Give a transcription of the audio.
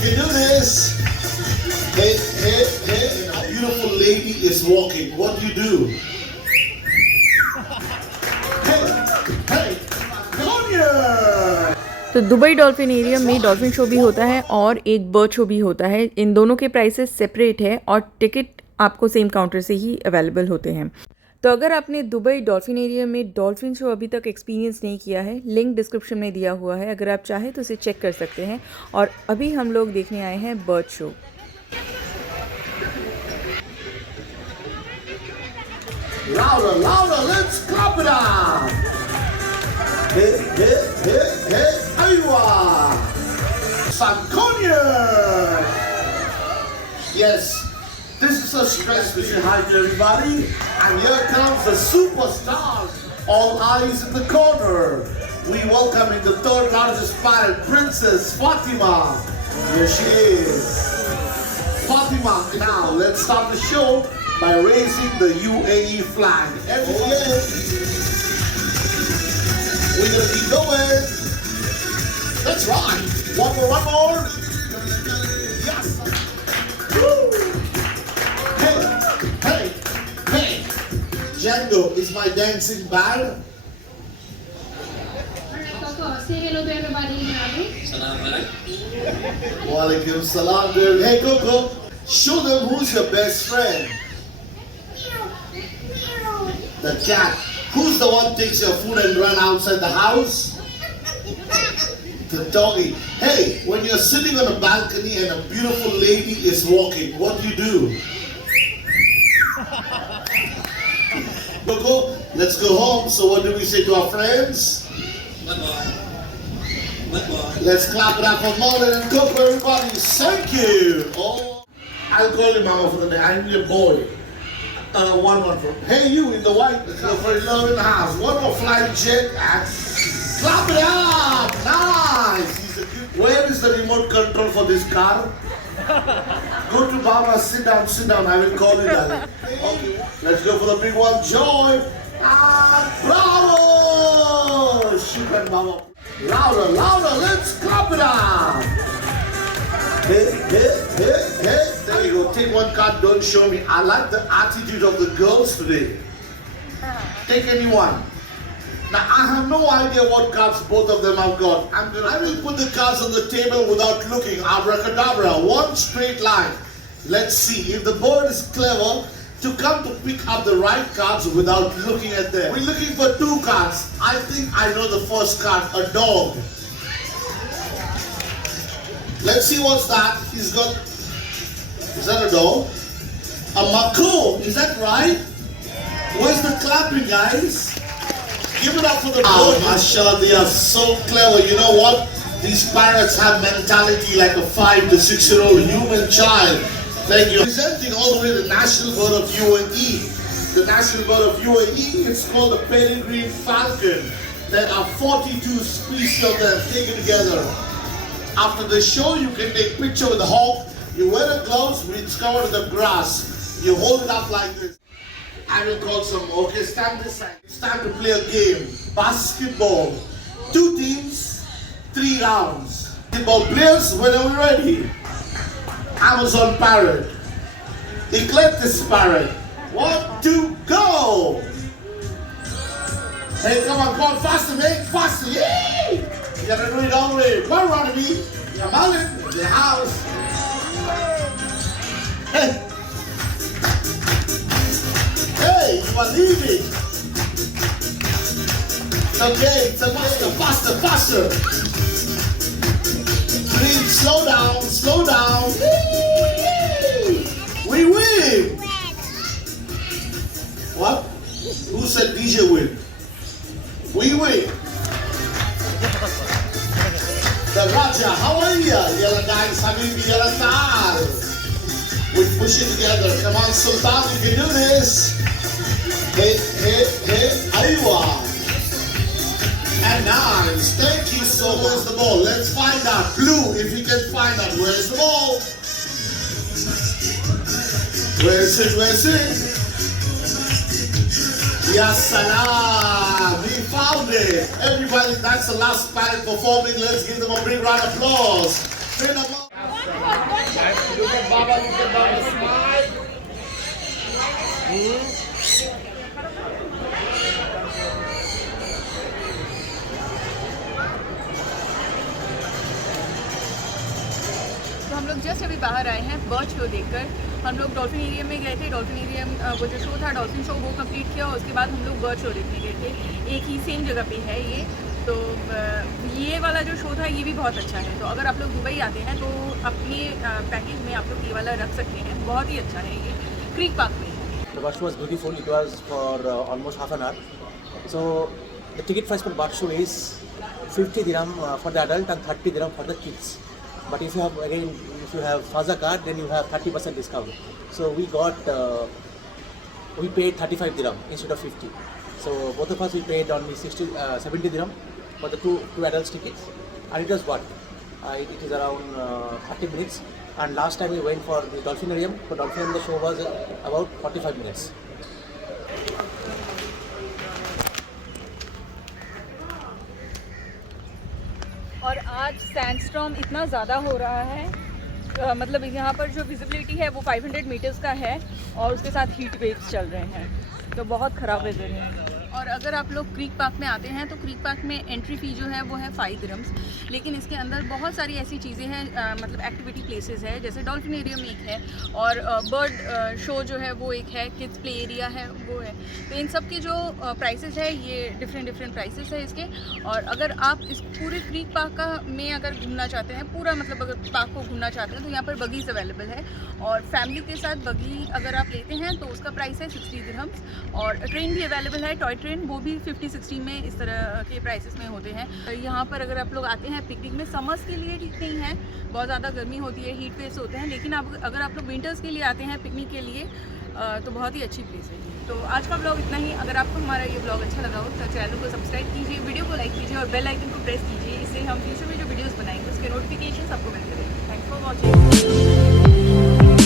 you can do this. Hey, hey, hey. A beautiful lady is walking. What do you do? Hey, hey, come on here. तो Dubai dolphin एरियम में dolphin show भी होता है और एक bird show भी होता है। इन दोनों के प्राइसेस सेपरेट है और टिकट आपको सेम काउंटर से ही अवेलेबल होते हैं। तो अगर आपने दुबई डॉल्फिन एरियम में डॉल्फिन शो अभी तक एक्सपीरियंस नहीं किया है, लिंक डिस्क्रिप्शन में दिया हुआ है, अगर आप चाहें तो उसे चेक कर सकते हैं। और अभी हम लोग देखने आए हैं bird show. Louder, louder, let's clap it up. Hey, hey, hey, hey, aywa. Sankonia. Yes, this is a stress vision. Hi to everybody. And here comes the superstars. All eyes in the corner. We welcome in the third largest pirate, Princess Fatima. Here she is. Fatima, now let's start the show by raising the UAE flag. Everyone, we're gonna keep going. That's right. One more. Yes. Woo. Hey, hey, hey. Django, is my dancing bad? Alright, Coco, say hello to everybody in Arabic. Walaikum salam, dear. Hey, Coco, show them who's your best friend. The cat. Who's the one takes your food and run outside the house? The doggy. Hey, when you're sitting on a balcony and a beautiful lady is walking, what do? Coco, let's go home. So what do we say to our friends? Let's clap it up for Marlon and Coco, everybody. Thank you. Oh, I'll call you Mama for the day. I'm your boy. One from. Hey, you in the white. Let's go for love in the house. One more flying jet. Clap it up. Nice. Where is the remote control for this car? Go to Baba. Sit down. I will call you, darling. Okay. Let's go for the big one. Joy. Bravo. Shukran, Baba. Louder. Let's clap it up. Hey. There you go. Take one card. Don't show me. I like the attitude of the girls today. Take any one. Now, I have no idea what cards both of them have got. I will put the cards on the table without looking. Abracadabra. One straight line. Let's see if the bird is clever to come to pick up the right cards without looking at them. We're looking for two cards. I think I know the first card. A dog. Let's see what's that. He's got. Is that a dog? A mako. Is that right? Where's the clapping, guys? Give it up for the bird. Mashallah, they are so clever. You know what? These parrots have mentality like a 5 to 6-year-old human child. Thank you. Presenting all the way the national bird of UAE. The national bird of UAE, it's called the peregrine falcon. There are 42 species of them taken together. After the show, you can take picture with the hawk. You wear the gloves, it's covered with the grass. You hold it up like this. I will call some. Okay, stand this side. It's time to play a game. Basketball. 2 teams, 3 rounds. Basketball players, when are we ready? Amazon parrot. Eclectus parrot. 1, 2, go! Hey, come on, faster, mate, faster, yay! You gotta do it all the way. Come on, Ronnie. Come on in the house. Hey! Hey, you are leaving. Okay, so faster. Please slow down. Yay! We win. What? Who said DJ win? We win. The Raja, how are you? Yalla guys, Habibi, yalla tal. We push it together. Come on, Sultan, you can do this. Hey, aywa. And nice. Thank you so much. Where's the ball? Let's find out. Blue, if you can find out. Where's the ball? Where's it? Ya salam! We found it! Everybody, that's the last parrot performing. Let's give them a big round of applause. Look at Baba, smile. तो हम लोग just अभी बाहर आए हैं bird show देखकर। हम लोग डॉल्फिन एरियम में गए थे। डॉल्फिन एरियम वो जो शो था डॉल्फिन शो वो कंप्लीट किया और उसके बाद हम लोग बर्ड शो देखने गए थे। एक ही सेम जगह पे है ये। तो ये वाला जो शो था ये भी बहुत अच्छा है। तो अगर आप लोग दुबई आते हैं तो अपने पैकेज में आप लोग ये वाला रख सकते हैं। बहुत ही अच्छा है ये, क्रीक पार्क में है। The bird show was beautiful. It was for almost half an hour. So the ticket price for bird show is 50 dirham for the adult and 30 dirham for the kids. But if you have Faza card, then you have 30% discount. So we paid 35 dirham instead of 50. So both of us we paid only 70 dirham for the two adults tickets, and it was what? It is around 30 minutes. And last time we went for the Dolphinarium. For Dolphinarium the show was about 45 minutes. और आज sandstorm इतना ज़्यादा हो रहा है, मतलब यहाँ पर जो विजिबिलिटी है वो 500 मीटर्स का है और उसके साथ हीट वेव्स चल रहे हैं। तो बहुत ख़राब वेदर है। और अगर आप लोग क्रीक पार्क में आते हैं तो क्रीक पार्क में एंट्री फ़ी जो है वो है 5 दिरहम्स। लेकिन इसके अंदर बहुत सारी ऐसी चीज़ें हैं, मतलब एक्टिविटी प्लेसेस है, जैसे डॉल्फिनेरियम एक है और बर्ड शो जो है वो एक है, किड्स प्ले एरिया है वो है। तो इन सब के जो प्राइसेस है ये डिफरेंट प्राइसेस है इसके। और अगर आप इस पूरे क्रीक पार्क का में अगर घूमना चाहते हैं, पूरा मतलब अगर पार्क को घूमना चाहते हैं तो यहाँ पर बगीज़ अवेलेबल है। और फैमिली के साथ बगी अगर आप लेते हैं तो उसका प्राइस है 60 दिरहम्स। और ट्रेन भी अवेलेबल है, टॉय ट्रेन, वो भी 50-60 में इस तरह के प्राइसेस में होते हैं। यहाँ पर अगर आप लोग आते हैं पिकनिक में, समर्स के लिए ठीक नहीं है, बहुत ज़्यादा गर्मी होती है, हीट वेव्स होते हैं। लेकिन अगर आप लोग विंटर्स के लिए आते हैं पिकनिक के लिए तो बहुत ही अच्छी प्लेस है। तो आज का ब्लॉग इतना ही। अगर आपको हमारा ये ब्लॉग अच्छा लगा हो तो चैनल को सब्सक्राइब कीजिए, वीडियो को लाइक कीजिए और बेल आइकन को प्रेस कीजिए। इससे हम फ्यूचर में जो वीडियोज़ बनाएंगे उसके नोटिफिकेशन आपको मिलते रहेंगे। Thanks for watching.